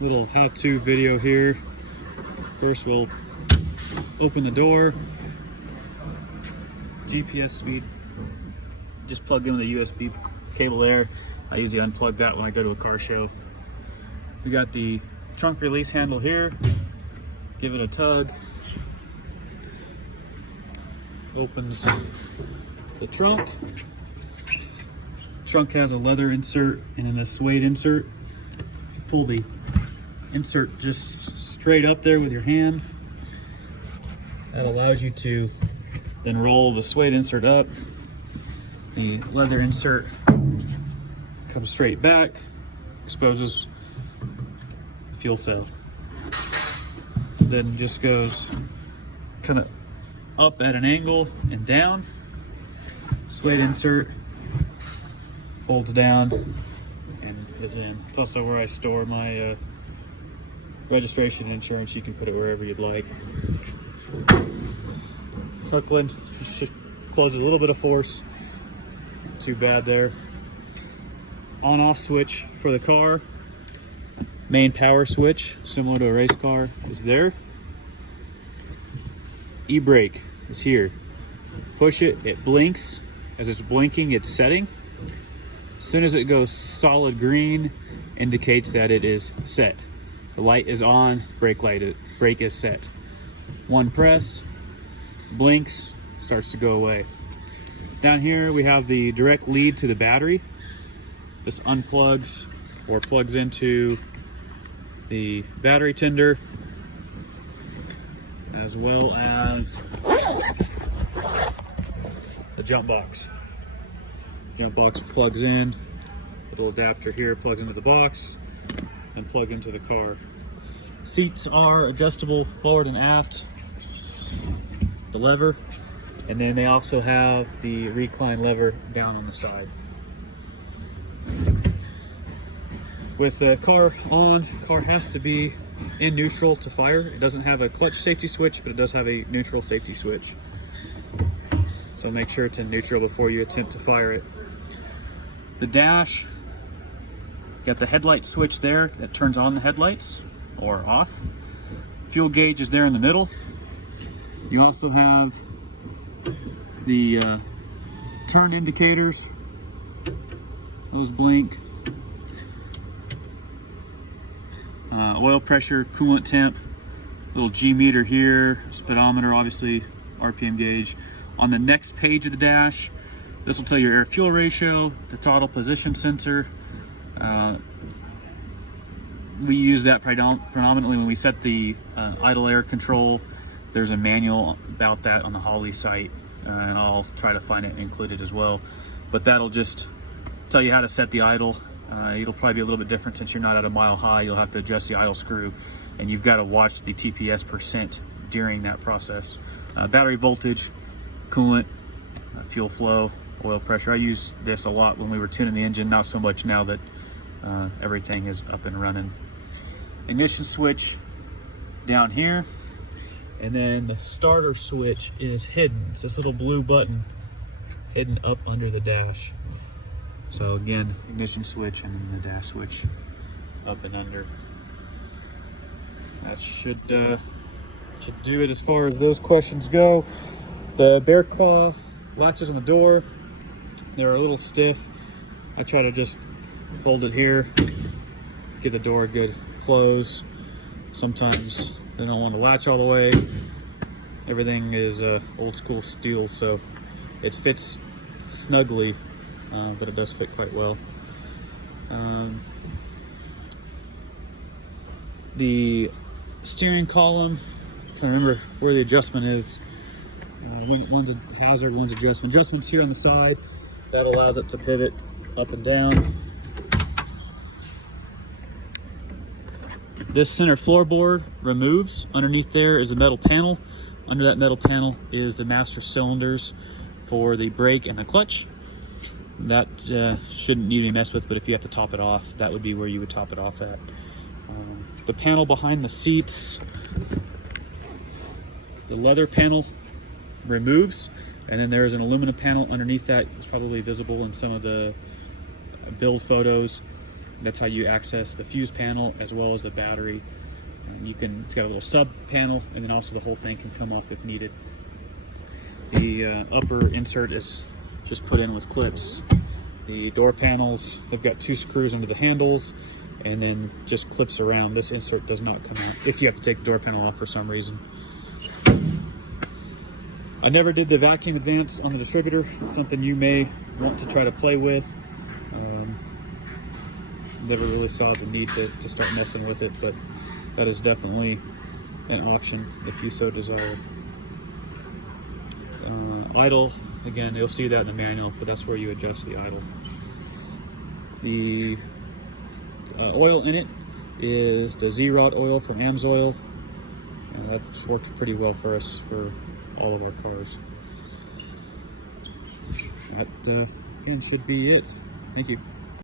Little how-to video here. First we'll open the door. GPS speed. Just plug in the USB cable there. I usually unplug that when I go to a car show. We got the trunk release handle here. Give it a tug. Opens the trunk. Trunk has a leather insert and then a suede insert. Pull the insert just straight up there with your hand. That allows you to then roll the suede insert up. The leather insert comes straight back, exposes the fuel cell. Then just goes kind of up at an angle and down. Suede insert folds down and is in. It's also where I store my registration and insurance. You can put it wherever you'd like. Kirkland, you should close a little bit of force. Not too bad there. On-off switch for the car. Main power switch, similar to a race car, is there. E-brake is here. Push it, it blinks. As it's blinking, it's setting. As soon as it goes solid green, indicates that it is set. The light is on, brake is set. One press, blinks, starts to go away. Down here we have the direct lead to the battery. This unplugs or plugs into the battery tender, as well as the jump box. Jump box plugs in, little adapter here plugs into the box and plugs into the car. Seats are adjustable forward and aft, the lever, and then they also have the recline lever down on the side. With the car on, car has to be in neutral to fire. It doesn't have a clutch safety switch, but it does have a neutral safety switch. So make sure it's in neutral before you attempt to fire it. The dash, got the headlight switch there that turns on the headlights or off. Fuel gauge is there in the middle. You also have the turn indicators. Those blink. Oil pressure, coolant temp, little G meter here, speedometer, obviously RPM gauge. On the next page of the dash, this will tell you your air-fuel ratio, the throttle position sensor. We use that predominantly when we set the idle air control. There's a manual about that on the Holley site, and I'll try to find it included as well. But that'll just tell you how to set the idle. It'll probably be a little bit different since you're not at a mile high. You'll have to adjust the idle screw, and you've got to watch the TPS percent during that process. Battery voltage, coolant, fuel flow, oil pressure. I use this a lot when we were tuning the engine, not so much now that everything is up and running. Ignition switch down here, and then the starter switch is hidden. It's this little blue button hidden up under the dash. So again, ignition switch and then the dash switch up and under. That should do it as far as those questions go. The bear claw latches on the door, they're a little stiff. I try to just hold it here, get the door a good close. Sometimes they don't want to latch all the way. Everything is old school steel, so it fits snugly, but it does fit quite well. The steering column, I can't remember where the adjustment is. One's a hazard, one's adjustment. Adjustment's here on the side. That allows it to pivot up and down. This center floorboard removes. Underneath there is a metal panel. Under that metal panel is the master cylinders for the brake and the clutch. That shouldn't need to be messed with, but if you have to top it off, that would be where you would top it off at. The panel behind the seats, the leather panel removes, and then there is an aluminum panel underneath that. It's probably visible in some of the build photos. That's how you access the fuse panel as well as the battery. It's got a little sub panel, and then also the whole thing can come off if needed. The upper insert is just put in with clips. The door panels, they've got 2 screws under the handles, and then just clips around. This insert does not come out if you have to take the door panel off for some reason. I never did the vacuum advance on the distributor. It's something you may want to try to play with. Never really saw the need to start messing with it, but that is definitely an option if you so desire. Idle, again, you'll see that in the manual, but that's where you adjust the idle. The oil in it is the Z-Rod oil from AMSOIL. That's worked pretty well for us for all of our cars. That should be it. Thank you.